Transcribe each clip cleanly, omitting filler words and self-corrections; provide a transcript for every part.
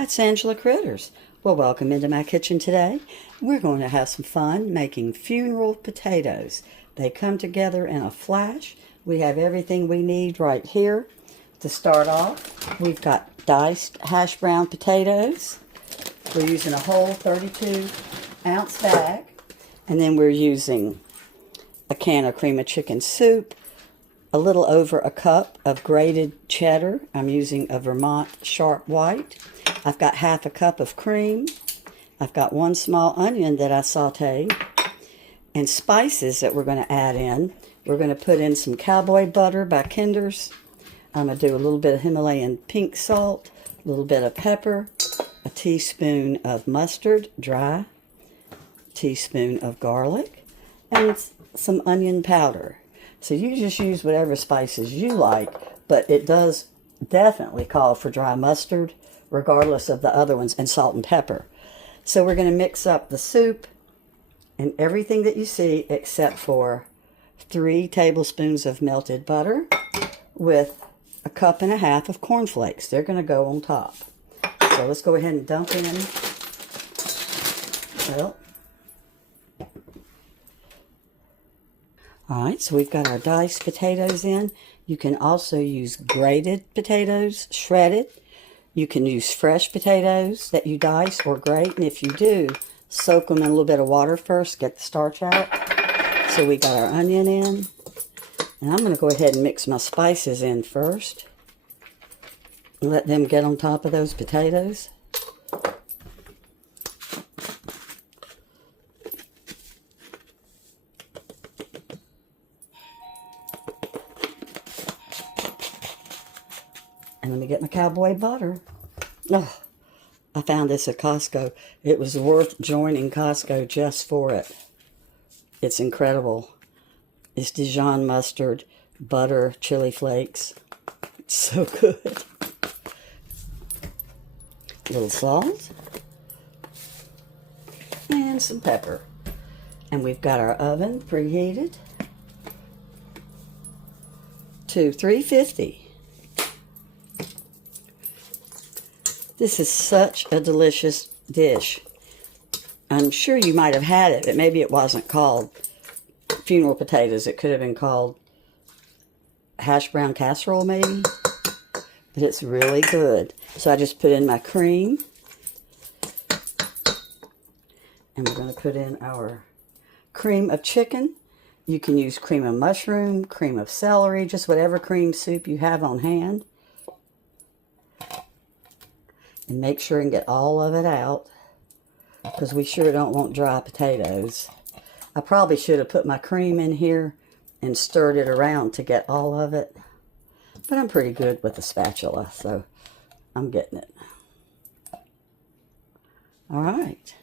It's Angela Critters. Well, welcome into my kitchen today. We're going to have some fun making funeral potatoes. They come together in a flash. We have everything we need right here. To start off, we've got diced hash brown potatoes. We're using a whole 32-ounce bag. And then we're using a can of cream of chicken soup, a little over a cup of grated cheddar. I'm using a Vermont sharp white. I've got half a cup of cream. I've got one small onion that I sauteed. And spices that we're going to add in. We're going to put in some cowboy butter by Kinder's. I'm going to do a little bit of Himalayan pink salt, a little bit of pepper, a teaspoon of mustard, dry, a teaspoon of garlic, and some onion powder. So you just use whatever spices you like, but it does definitely call for dry mustard, regardless of the other ones, and salt and pepper. So we're going to mix up the soup and everything that you see except for 3 tablespoons of melted butter with a cup and a half of cornflakes. They're going to go on top. So let's go ahead and dump in. Well, all right, so we've got our diced potatoes in. You can also use grated potatoes, shredded. You can use fresh potatoes that you dice or grate. And if you do, soak them in a little bit of water first, get the starch out. So we got our onion in. And I'm going to go ahead and mix my spices in first. And let them get on top of those potatoes. And let me get my cowboy butter. Oh, I found this at Costco. It was worth joining Costco just for it. It's incredible. It's Dijon mustard, butter, chili flakes. It's so good. A little salt. And some pepper. And we've got our oven preheated to 350. This is such a delicious dish. I'm sure you might have had it, but maybe it wasn't called funeral potatoes. It could have been called Hashbrown Casserole, maybe. But it's really good. So I just put in my cream. And we're going to put in our cream of chicken. You can use cream of mushroom, cream of celery, just whatever cream soup you have on hand. And make sure and get all of it out, because we sure don't want dry potatoes. I probably should have put my cream in here and stirred it around to get all of it. But I'm pretty good with the spatula, so I'm getting it. All right.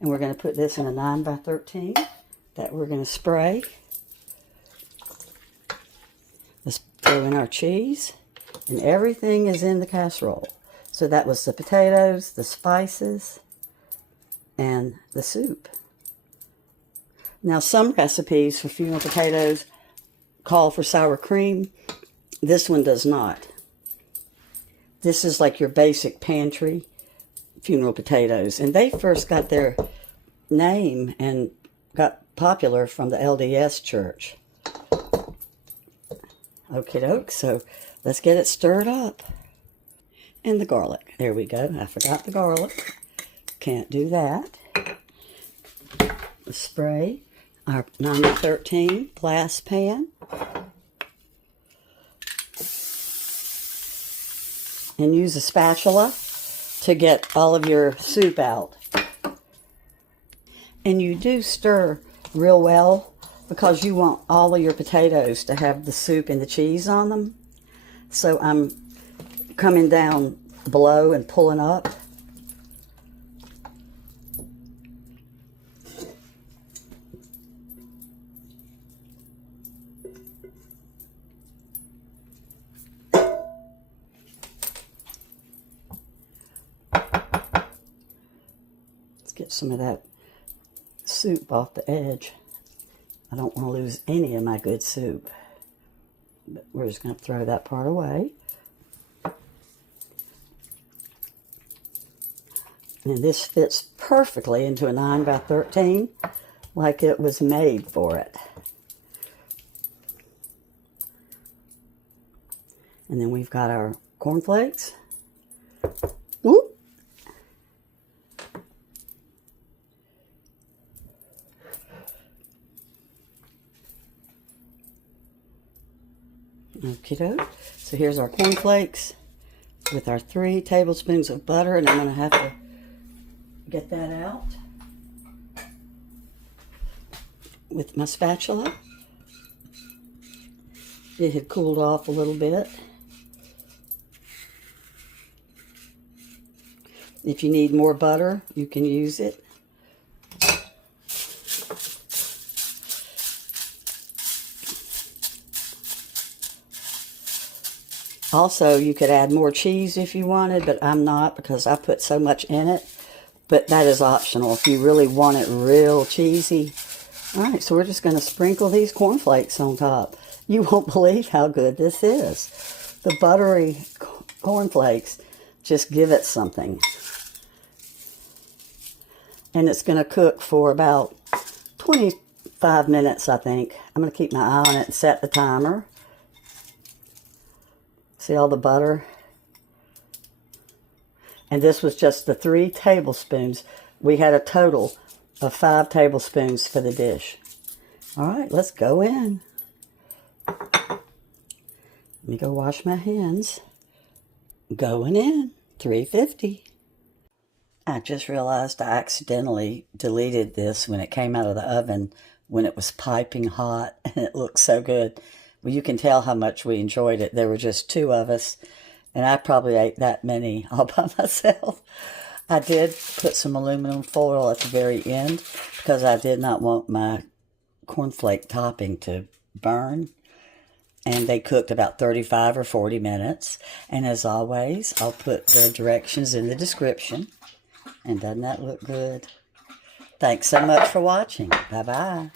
And we're going to put this in a 9x13 that we're going to spray. Let's throw in our cheese. And everything is in the casserole. So that was the potatoes, the spices, and the soup. Now, some recipes for funeral potatoes call for sour cream. This one does not. This is like your basic pantry funeral potatoes. And they first got their name and got popular from the LDS church. Okie doke, so let's get it stirred up. And the garlic. There we go. I forgot the garlic. Can't do that. Let's spray our 9x13 glass pan. And use a spatula to get all of your soup out. And you do stir real well because you want all of your potatoes to have the soup and the cheese on them. So I'm coming down below and pulling up. Let's get some of that soup off the edge. I don't want to lose any of my good soup. But we're just going to throw that part away. And this fits perfectly into a 9 by 13, like it was made for it. And then we've got our cornflakes. Whoop. Okie doke. So here's our cornflakes with our 3 tablespoons of butter, and I'm going to have to get that out with my spatula. It had cooled off a little bit. If you need more butter, you can use it. Also, you could add more cheese if you wanted, but I'm not because I put so much in it. But that is optional if you really want it real cheesy. All right, so we're just going to sprinkle these cornflakes on top. You won't believe how good this is. The buttery cornflakes just give it something. And it's going to cook for about 25 minutes, I think. I'm going to keep my eye on it and set the timer. See all the butter? And this was just the 3 tablespoons. We had a total of 5 tablespoons for the dish. All right, let's go in. Let me go wash my hands. Going in, 350. I just realized I accidentally deleted this when it came out of the oven when it was piping hot, and it looked so good. Well, you can tell how much we enjoyed it. There were just 2 of us, and I probably ate that many all by myself. I did put some aluminum foil at the very end because I did not want my cornflake topping to burn. And they cooked about 35 or 40 minutes. And as always, I'll put the directions in the description. And doesn't that look good? Thanks so much for watching. Bye-bye.